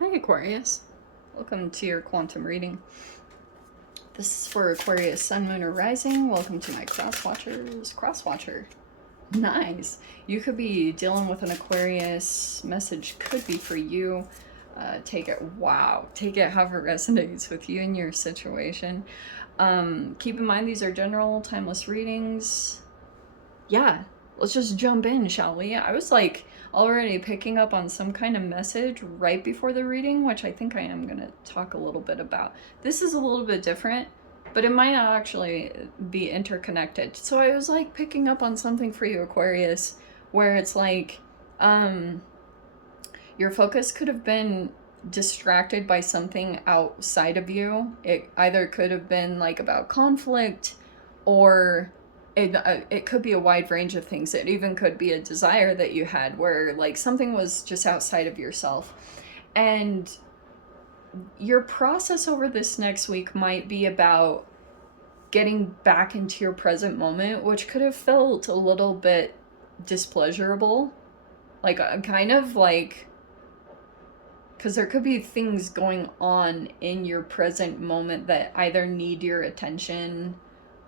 Hi Aquarius, welcome to your quantum reading. This is for Aquarius Sun, Moon, or Rising. Welcome to my Crosswatcher. Nice. You could be dealing with an Aquarius. Message could be for you. Take it however it resonates with you and your situation. Keep in mind these are general, timeless readings. Yeah, let's just jump in, shall we? I was like already picking up on some kind of message right before the reading, which I think I am going to talk a little bit about. This is a little bit different, but it might not actually be interconnected. So I was like picking up on something for you, Aquarius, where it's like your focus could have been distracted by something outside of you. It either could have been like about conflict, or it could be a wide range of things. It even could be a desire that you had where like something was just outside of yourself. And your process over this next week might be about getting back into your present moment, which could have felt a little bit displeasurable. Like, kind of like, because there could be things going on in your present moment that either need your attention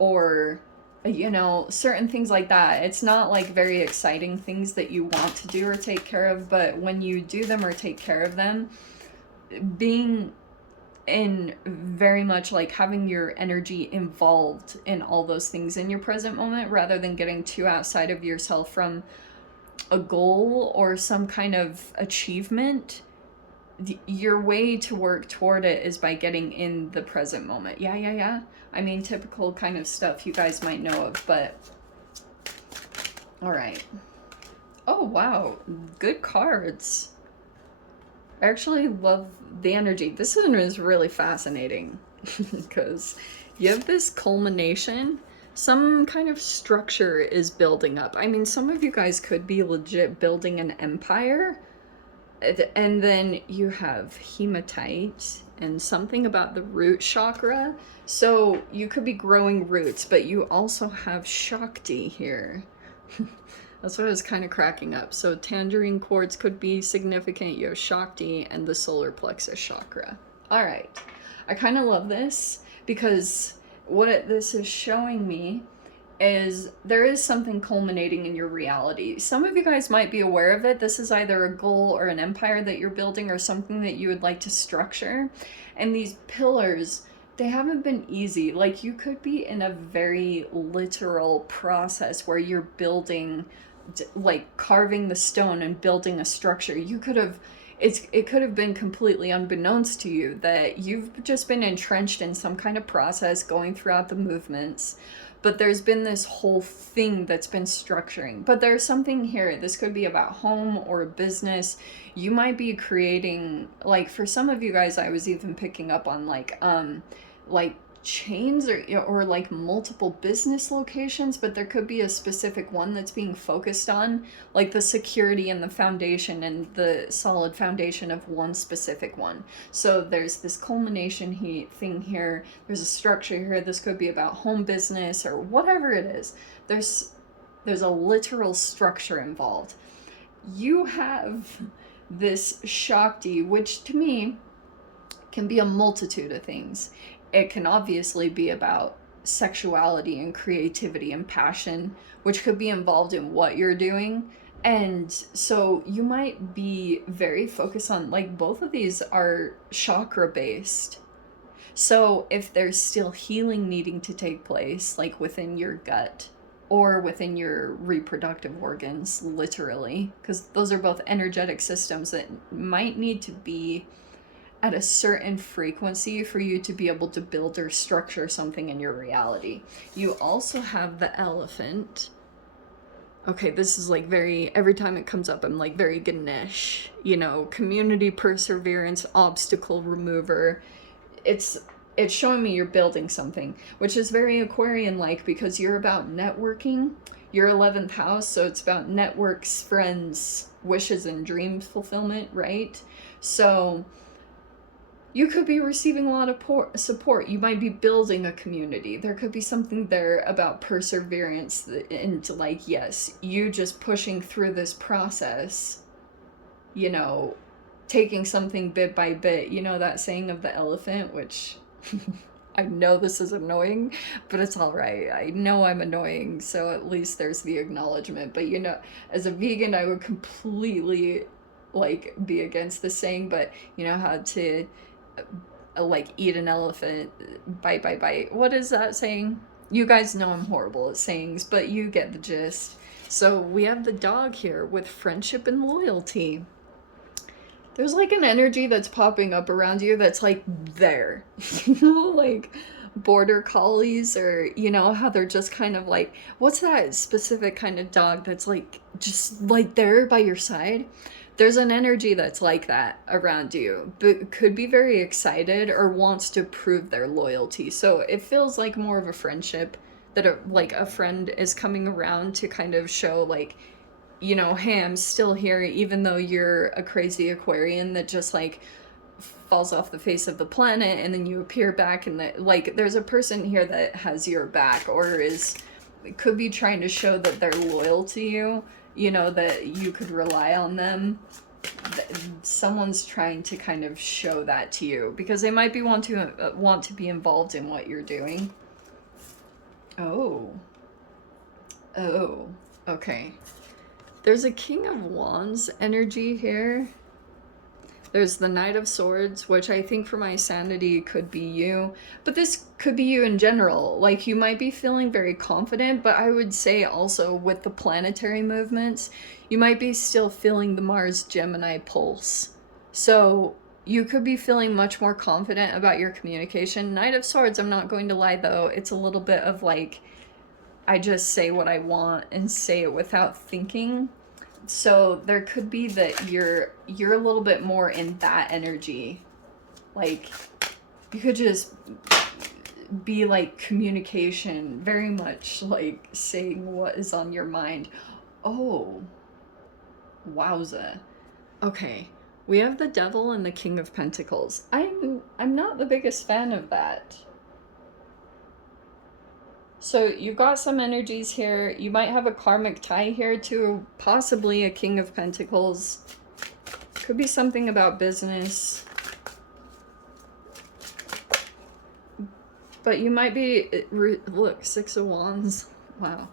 or, you know, certain things like that. It's not like very exciting things that you want to do or take care of, but when you do them or take care of them, being in very much like having your energy involved in all those things in your present moment rather than getting too outside of yourself from a goal or some kind of achievement. Your way to work toward it is by getting in the present moment. Yeah. I mean, typical kind of stuff you guys might know of, but all right. Oh, wow. Good cards. I actually love the energy. This one is really fascinating because you have this culmination. Some kind of structure is building up. I mean, some of you guys could be legit building an empire. And then you have hematite and something about the root chakra. So you could be growing roots, but you also have Shakti here. That's what I was kind of cracking up. So tangerine quartz could be significant. You have Shakti and the solar plexus chakra. All right. I kind of love this because what this is showing me is there is something culminating in your reality. Some of you guys might be aware of it. This is either a goal or an empire that you're building or something that you would like to structure. And these pillars, they haven't been easy. Like, you could be in a very literal process where you're building, like carving the stone and building a structure. You could have it could have been completely unbeknownst to you that you've just been entrenched in some kind of process going throughout the movements, but there's been this whole thing that's been structuring. But there's something here. This could be about home or a business. You might be creating, like, for some of you guys, I was even picking up on like chains or like multiple business locations, but there could be a specific one that's being focused on, like the security and the foundation and the solid foundation of one specific one. So there's this culmination thing here, there's a structure here. This could be about home business or whatever it is. There's a literal structure involved. You have this Shakti, which to me can be a multitude of things. It can obviously be about sexuality and creativity and passion, which could be involved in what you're doing. And so you might be very focused on, like, both of these are chakra based. So if there's still healing needing to take place, like within your gut or within your reproductive organs, literally, because those are both energetic systems that might need to be at a certain frequency for you to be able to build or structure something in your reality. You also have the elephant. Okay, this is like very, every time it comes up, I'm like very Ganesh, you know, community perseverance, obstacle remover. It's showing me you're building something, which is very Aquarian-like because you're about networking. Your 11th house, so it's about networks, friends, wishes, and dream fulfillment, right? So you could be receiving a lot of support. You might be building a community. There could be something there about perseverance and, yes, you just pushing through this process, you know, taking something bit by bit. You know that saying of the elephant, which I know this is annoying, but it's all right. I know I'm annoying, so at least there's the acknowledgement. But you know, as a vegan, I would completely like be against the saying, but you know how to like eat an elephant bite by bite. What is that saying? You guys know I'm horrible at sayings, but you get the gist. So we have the dog here with friendship and loyalty. There's like an energy that's popping up around you that's like there. You know, like border collies, or you know how they're just kind of like, what's that specific kind of dog that's like just like there by your side? There's an energy that's like that around you, but could be very excited or wants to prove their loyalty. So it feels like more of a friendship, that like a friend is coming around to kind of show like, you know, hey, I'm still here even though you're a crazy Aquarian that just like falls off the face of the planet, and then you appear back, and like there's a person here that has your back, or could be trying to show that they're loyal to you, you know, that you could rely on them. Someone's trying to kind of show that to you because they might be want to be involved in what you're doing. Oh, okay. There's a King of Wands energy here. There's the Knight of Swords, which I think for my sanity could be you. But this could be you in general. Like, you might be feeling very confident, but I would say also with the planetary movements, you might be still feeling the Mars-Gemini pulse. So you could be feeling much more confident about your communication. Knight of Swords, I'm not going to lie though, it's a little bit of like, I just say what I want and say it without thinking. So there could be that you're a little bit more in that energy. Like, you could just be like communication, very much like saying what is on your mind. Oh, wowza. Okay, we have the Devil and the King of Pentacles. I'm not the biggest fan of that. So you've got some energies here. You might have a karmic tie here to possibly a King of Pentacles. Could be something about business. But you might be, look, Six of Wands. Wow.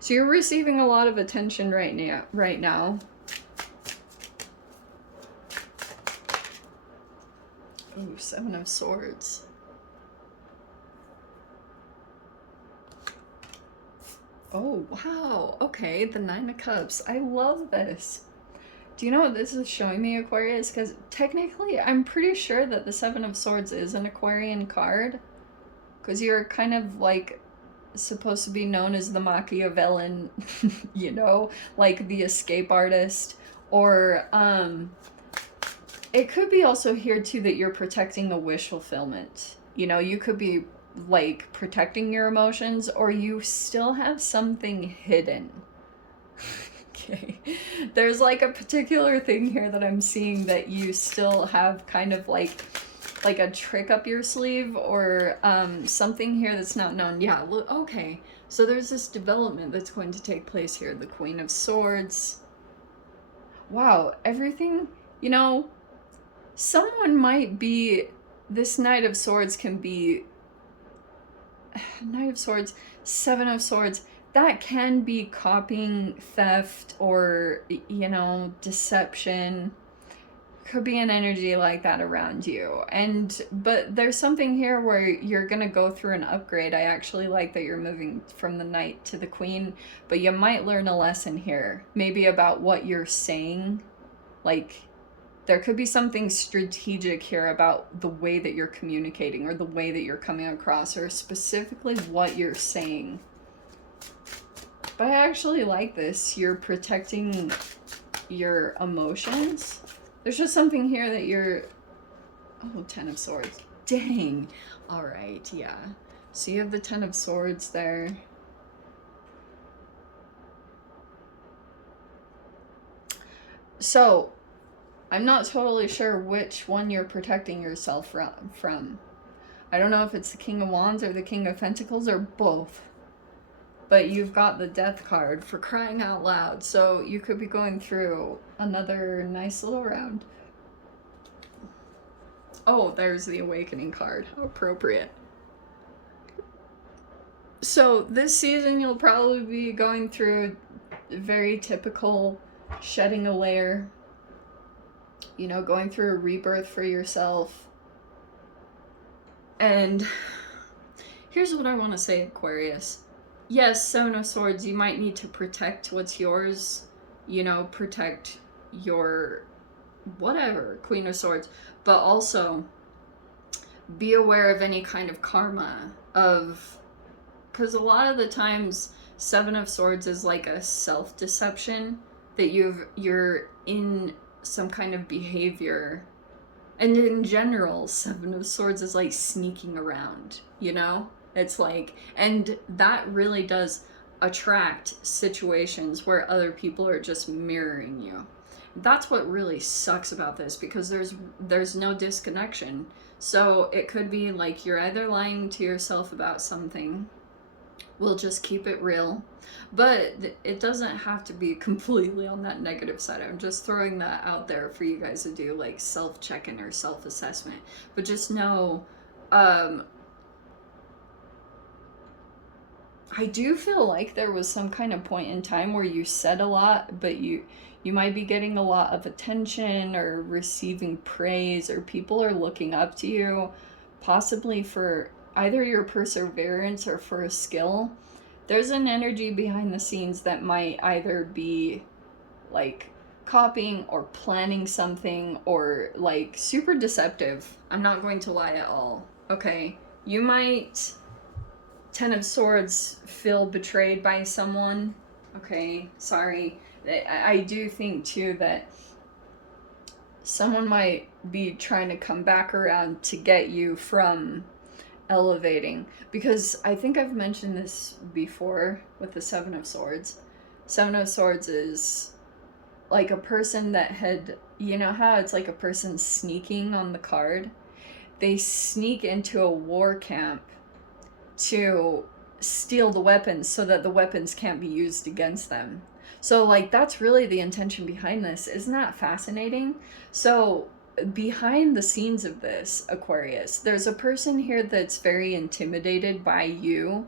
So you're receiving a lot of attention right now. Ooh, Seven of Swords. Oh, wow. Okay, the Nine of Cups. I love this. Do you know what this is showing me, Aquarius? Because technically, I'm pretty sure that the Seven of Swords is an Aquarian card. Because you're kind of like supposed to be known as the Machiavellian, you know, like the escape artist. Or it could be also here too that you're protecting a wish fulfillment. You know, you could be like protecting your emotions, or you still have something hidden. Okay, there's like a particular thing here that I'm seeing that you still have kind of like a trick up your sleeve, or something here that's not known. Yeah, look, okay, so there's this development that's going to take place here. The Queen of Swords. Wow, everything, you know, someone might be, this Knight of Swords can be Knight of Swords, Seven of Swords, that can be copying, theft, or, you know, deception. Could be an energy like that around you. But there's something here where you're gonna go through an upgrade. I actually like that you're moving from the Knight to the Queen, but you might learn a lesson here, maybe about what you're saying. Like, there could be something strategic here about the way that you're communicating, or the way that you're coming across, or specifically what you're saying. But I actually like this. You're protecting your emotions. There's just something here that you're... Oh, Ten of Swords. Dang. All right, yeah. So you have the Ten of Swords there. So I'm not totally sure which one you're protecting yourself from. I don't know if it's the King of Wands or the King of Pentacles, or both. But you've got the Death card, for crying out loud. So you could be going through another nice little round Oh, there's the Awakening card. How appropriate. So this season you'll probably be going through a very typical shedding a layer, you know, going through a rebirth for yourself. And here's what I want to say, Aquarius. Yes, Seven of Swords, you might need to protect what's yours, you know, protect your whatever, Queen of Swords, but also be aware of any kind of karma of, because a lot of the times Seven of Swords is like a self-deception that you're in some kind of behavior. And in general, Seven of Swords is like sneaking around, you know? It's like, and that really does attract situations where other people are just mirroring you. That's what really sucks about this, because there's no disconnection. So it could be like you're either lying to yourself about something, we'll just keep it real, but it doesn't have to be completely on that negative side. I'm just throwing that out there for you guys to do like self-check-in or self-assessment. But just know, I do feel like there was some kind of point in time where you said a lot, but you might be getting a lot of attention or receiving praise, or people are looking up to you, possibly for either your perseverance or for a skill. There's an energy behind the scenes that might either be like copying or planning something, or like super deceptive. I'm not going to lie at all. Okay, you might, Ten of Swords, feel betrayed by someone. Okay, sorry. I do think too that someone might be trying to come back around to get you from elevating, because I think I've mentioned this before with the Seven of Swords. Seven of Swords is like a person that had, you know how it's like a person sneaking on the card? They sneak into a war camp to steal the weapons so that the weapons can't be used against them. So like that's really the intention behind this. Isn't that fascinating? So behind the scenes of this, Aquarius, there's a person here that's very intimidated by you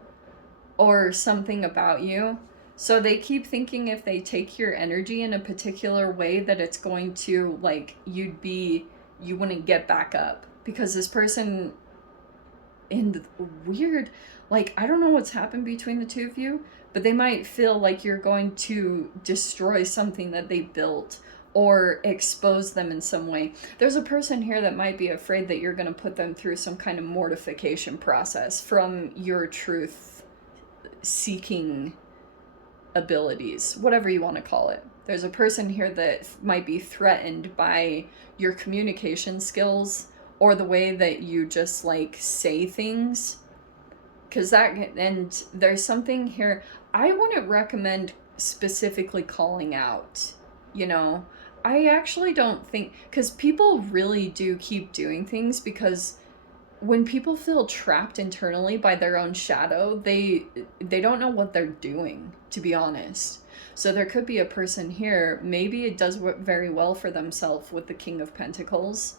or something about you. So they keep thinking if they take your energy in a particular way that it's going to, like, you wouldn't get back up, because this person in the weird, like, I don't know what's happened between the two of you, but they might feel like you're going to destroy something that they built or expose them in some way. There's a person here that might be afraid that you're going to put them through some kind of mortification process from your truth seeking abilities, whatever you want to call it. There's a person here that might be threatened by your communication skills or the way that you just like say things. Because that, and there's something here I wouldn't recommend specifically calling out, you know. I actually don't think, because people really do keep doing things, because when people feel trapped internally by their own shadow, they don't know what they're doing, to be honest. So there could be a person here, maybe it does work very well for themselves with the King of Pentacles,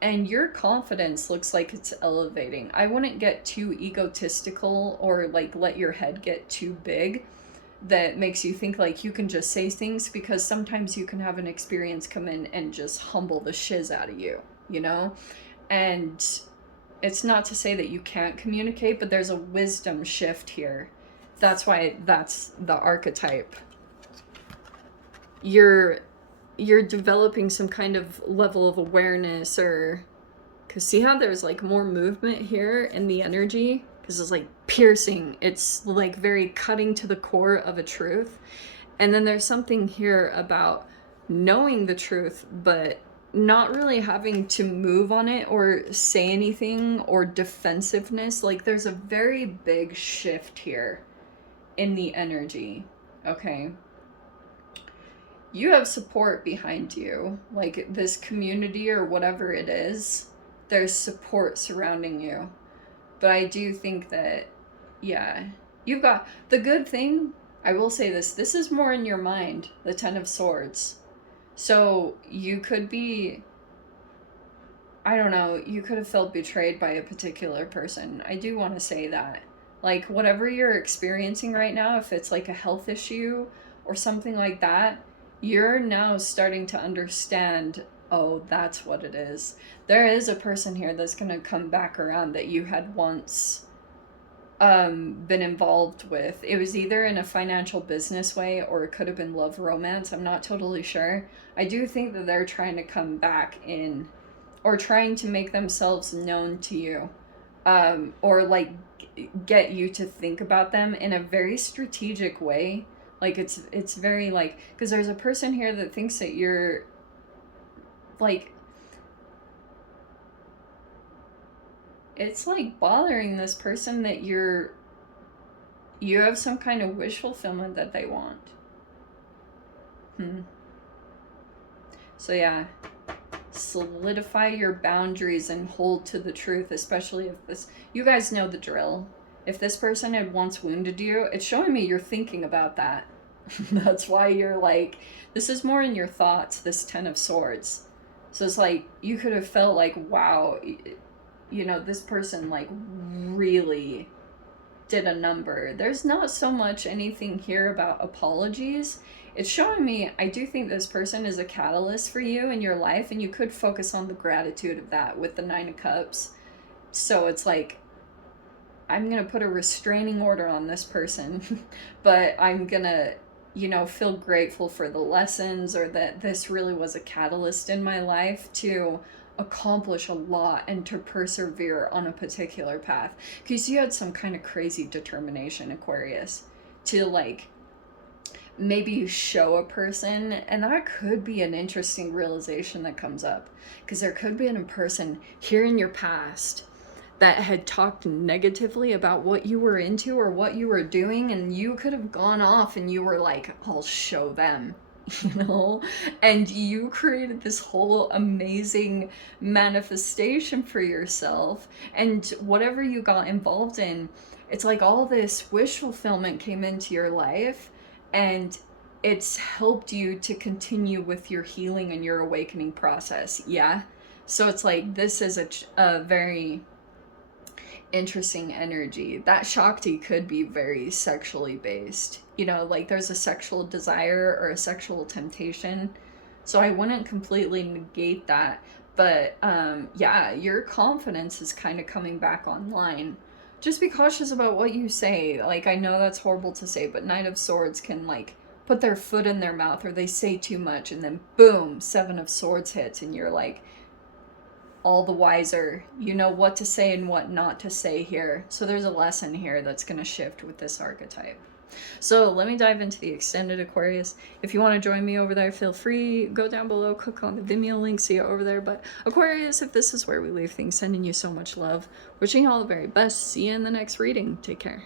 and your confidence looks like it's elevating. I wouldn't get too egotistical or like let your head get too big that makes you think like you can just say things, because sometimes you can have an experience come in and just humble the shiz out of you, you know? And it's not to say that you can't communicate, but there's a wisdom shift here. That's why that's the archetype. You're developing some kind of level of awareness, or, because see how there's like more movement here in the energy, because it's like piercing, it's like very cutting to the core of a truth. And then there's something here about knowing the truth but not really having to move on it or say anything, or defensiveness. Like there's a very big shift here in the energy. Okay, you have support behind you, like this community or whatever it is, there's support surrounding you. But I do think that, yeah, you've got the good thing. I will say this is more in your mind, the Ten of Swords. So you could be, I don't know, you could have felt betrayed by a particular person. I do want to say that. Like, whatever you're experiencing right now, if it's like a health issue or something like that, you're now starting to understand, oh, that's what it is. There is a person here that's going to come back around that you had once been involved with. It was either in a financial business way or it could have been love romance. I'm not totally sure. I do think that they're trying to come back in or trying to make themselves known to you, or like get you to think about them in a very strategic way. Like it's very like, because there's a person here that thinks that you're like, it's like bothering this person that you have some kind of wish fulfillment that they want. So yeah, solidify your boundaries and hold to the truth, especially if this, you guys know the drill. If this person had once wounded you, it's showing me you're thinking about that. That's why you're like, this is more in your thoughts, this 10 of Swords. So it's like, you could have felt like, wow, you know, this person like really did a number. There's not so much anything here about apologies. It's showing me, I do think this person is a catalyst for you in your life, and you could focus on the gratitude of that with the 9 of Cups. So it's like, I'm going to put a restraining order on this person, but I'm going to, you know, feel grateful for the lessons, or that this really was a catalyst in my life to accomplish a lot and to persevere on a particular path. Because you had some kind of crazy determination, Aquarius, to like maybe show a person, and that could be an interesting realization that comes up, because there could be a person here in your past that had talked negatively about what you were into or what you were doing, and you could have gone off and you were like, I'll show them, you know, and you created this whole amazing manifestation for yourself, and whatever you got involved in, it's like all this wish fulfillment came into your life, and it's helped you to continue with your healing and your awakening process. Yeah, so it's like this is a very interesting energy. That Shakti could be very sexually based, you know, like there's a sexual desire or a sexual temptation, so I wouldn't completely negate that. But yeah, your confidence is kind of coming back online. Just be cautious about what you say. Like, I know that's horrible to say, but Knight of Swords can like put their foot in their mouth, or they say too much, and then boom, 7 of Swords hits, and you're like all the wiser. You know what to say and what not to say here. So there's a lesson here that's going to shift with this archetype. So let me dive into the extended Aquarius. If you want to join me over there, feel free. Go down below, click on the Vimeo link, see it over there. But Aquarius, if this is where we leave things, sending you so much love. Wishing you all the very best. See you in the next reading. Take care.